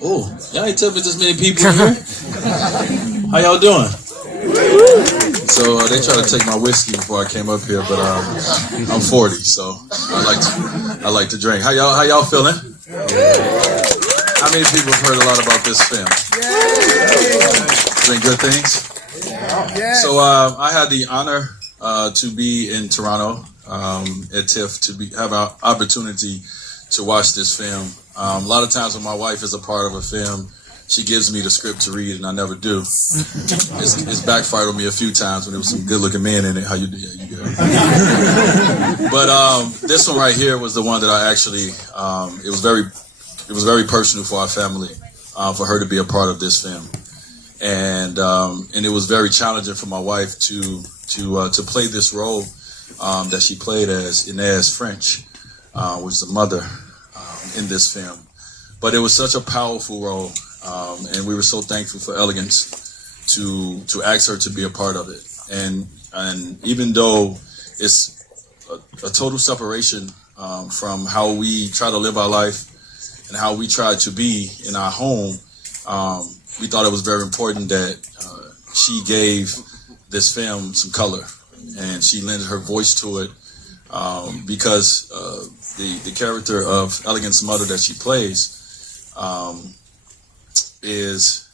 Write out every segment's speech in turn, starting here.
Oh, y'all ain't tell me this many people in here. How y'all doing? So they tried to take my whiskey before I came up here, but I'm 40, so I like to drink. How y'all feeling? How many people have heard a lot about this film? Doing good things. So I had the honor to be in Toronto at TIFF to have an opportunity to watch this film. A lot of times when my wife is a part of a film, she gives me the script to read, and I never do. It's backfired on me a few times when there was some good-looking men in it. How you do? Yeah, you good. But this one right here was the one that I actually. It was very personal for our family, for her to be a part of this film, and it was very challenging for my wife to play this role that she played as Inez French, which is the mother in this film. But it was such a powerful role. And we were so thankful for Elegance to ask her to be a part of it. And even though it's a total separation from how we try to live our life and how we try to be in our home, we thought it was very important that she gave this film some color and she lent her voice to it because the character of Elegance's mother that she plays is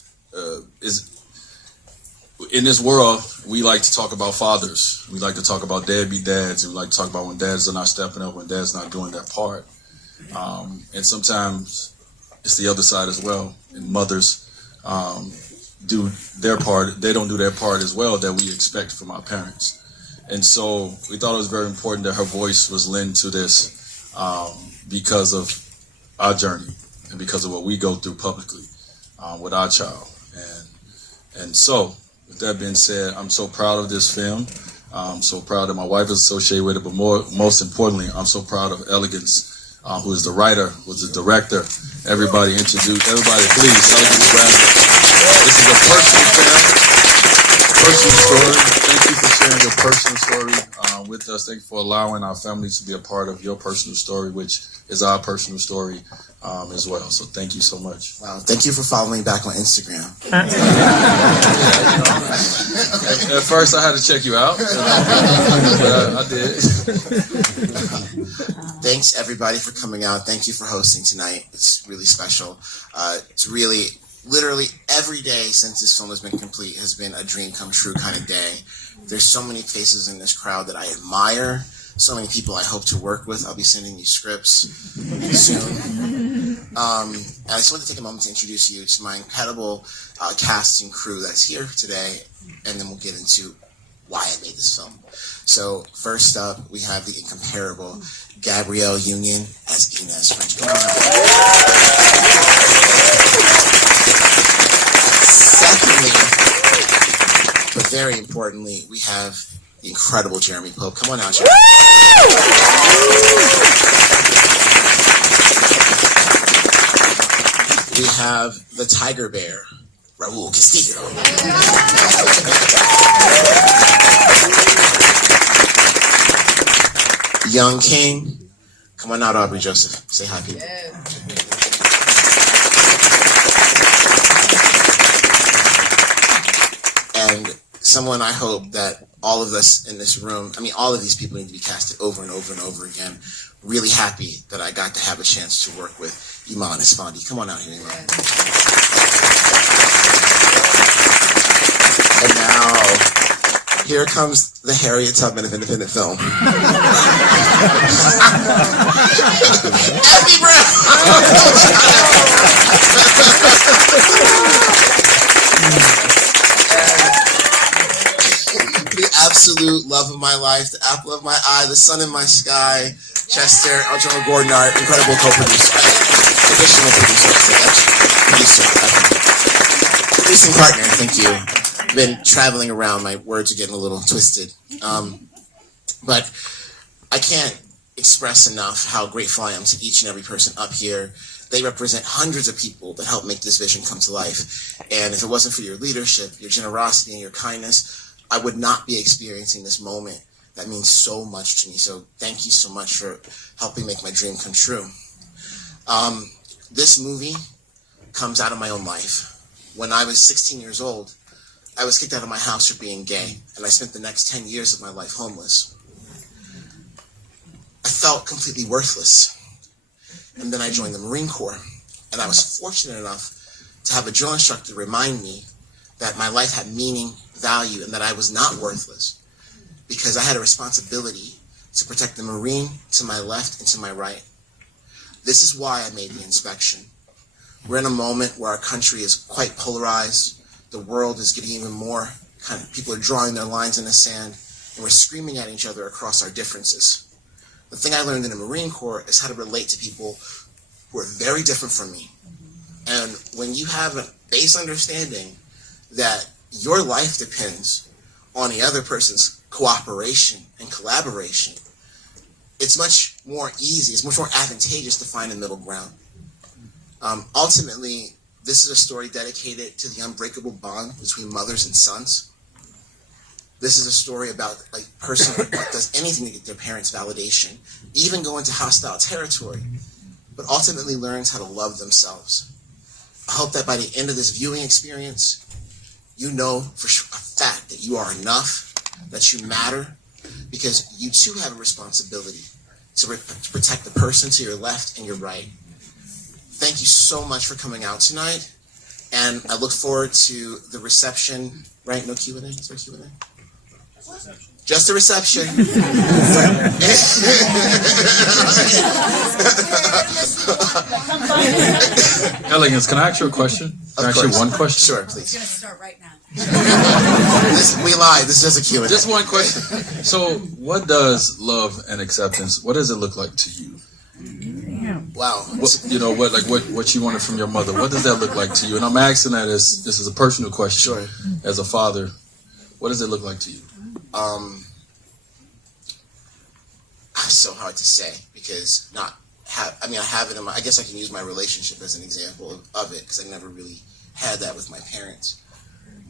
in this world, we like to talk about fathers. We like to talk about deadbeat dads, and we like to talk about when dads are not stepping up, when dads not doing their part. And sometimes it's the other side as well. And mothers do their part. They don't do their part as well that we expect from our parents. And so we thought it was very important that her voice was lent to this because of our journey and because of what we go through publicly with our child. And so, with that being said, I'm so proud of this film. I'm so proud that my wife is associated with it, but most importantly, I'm so proud of Elegance, who is the writer, was the director. Everybody please, Elegance Bratton. This is a personal film, personal story. Thank you for sharing your personal story with us. Thank you for allowing our family to be a part of your personal story, which is our personal story as well. So thank you so much. Wow, thank you for following me back on Instagram. At first I had to check you out, but I did. Thanks everybody for coming out. Thank you for hosting tonight. It's really special. It's really, literally every day since this film has been complete has been a dream come true kind of day. There's so many faces in this crowd that I admire. So many people I hope to work with. I'll be sending you scripts soon. And I just want to take a moment to introduce you to my incredible cast and crew that's here today, and then we'll get into why I made this film. So first up, we have the incomparable Gabrielle Union as Inez French. Come on out. Secondly, but very importantly, we have the incredible Jeremy Pope. Come on out, Jeremy. We have the Tiger Bear, Raúl Castillo. Young King. Come on out, Aubrey Joseph. Say hi, people. And someone I hope that all of us in this room, all of these people need to be casted over and over and over again. Really happy that I got to have a chance to work with Eman Esfandi. Come on out here, Eman. And now, here comes the Harriet Tubman of independent film. Effie The absolute love of my life, the apple of my eye, the sun in my sky, Chester Algernal Gordon, our incredible co-producer, additional producer, producing partner, thank you. I've been traveling around, my words are getting a little twisted. But I can't express enough how grateful I am to each and every person up here. They represent hundreds of people that help make this vision come to life. And if it wasn't for your leadership, your generosity, and your kindness, I would not be experiencing this moment. That means so much to me. So thank you so much for helping make my dream come true. This movie comes out of my own life. When I was 16 years old, I was kicked out of my house for being gay, and I spent the next 10 years of my life homeless. I felt completely worthless. And then I joined the Marine Corps, and I was fortunate enough to have a drill instructor remind me that my life had meaning, value, and that I was not worthless, because I had a responsibility to protect the Marine to my left and to my right. This is why I made the inspection. We're in a moment where our country is quite polarized. The world is getting even more people are drawing their lines in the sand, and we're screaming at each other across our differences. The thing I learned in the Marine Corps is how to relate to people who are very different from me. And when you have a base understanding that your life depends on the other person's cooperation and collaboration, it's much more easy, it's much more advantageous to find a middle ground. Ultimately, this is a story dedicated to the unbreakable bond between mothers and sons. This is a story about a person who does anything to get their parents' validation, even go into hostile territory, but ultimately learns how to love themselves. I hope that by the end of this viewing experience, you know for a fact that you are enough, that you matter, because you too have a responsibility to protect the person to your left and your right. Thank you so much for coming out tonight, and I look forward to the reception. Right? No Q&A? Is there Q&A? Just a reception. Elegance, can I ask you a question? Can I ask you one question? Sure, please. It's going to start right now. We lied. This is just a Q&A. Just one question. So, what does love and acceptance, what does it look like to you? Wow. What you wanted from your mother, what does that look like to you? And I'm asking that as this is a personal question. Sure. As a father, what does it look like to you? It's so hard to say, because I have it in I guess I can use my relationship as an example of it, because I never really had that with my parents.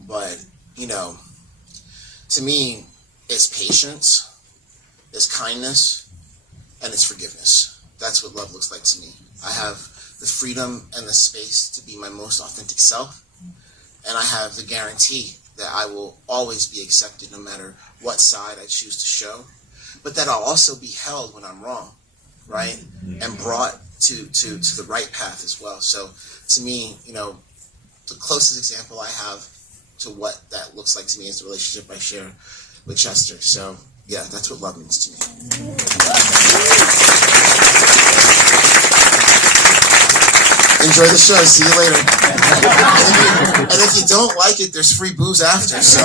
But, to me, it's patience, it's kindness, and it's forgiveness. That's what love looks like to me. I have the freedom and the space to be my most authentic self, and I have the guarantee that I will always be accepted no matter what side I choose to show, but that I'll also be held when I'm wrong, right? And brought to the right path as well. So to me, the closest example I have to what that looks like to me is the relationship I share with Chester. So yeah, that's what love means to me. Enjoy the show. See you later. And if you don't like it, there's free booze after. So.